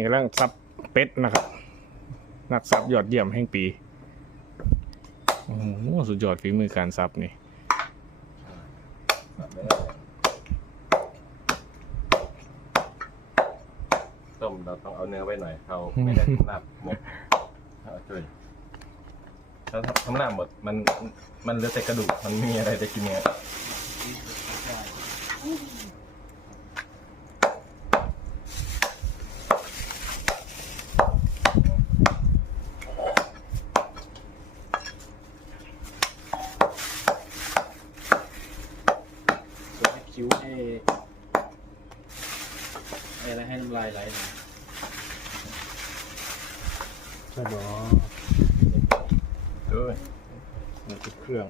นี่กำลังซับเป็ดนะครับนักซับยอดเยี่ยมแห่งปีโอ้โหสุดยอดฝีมือการซับนี่ต้มเราต้องเอาเนื้อไว้หน่อยเราไม่ได้ทำลาบหมดช่วยถ้าทำลาบหมดมันเหลือแต่กระดูกมันไม่มีอะไรจะกินเนื้อคิ้วให้อะไรให้น้ำลายไหลหน่อยใช่หรอ ด้วย มันคือเครื่อง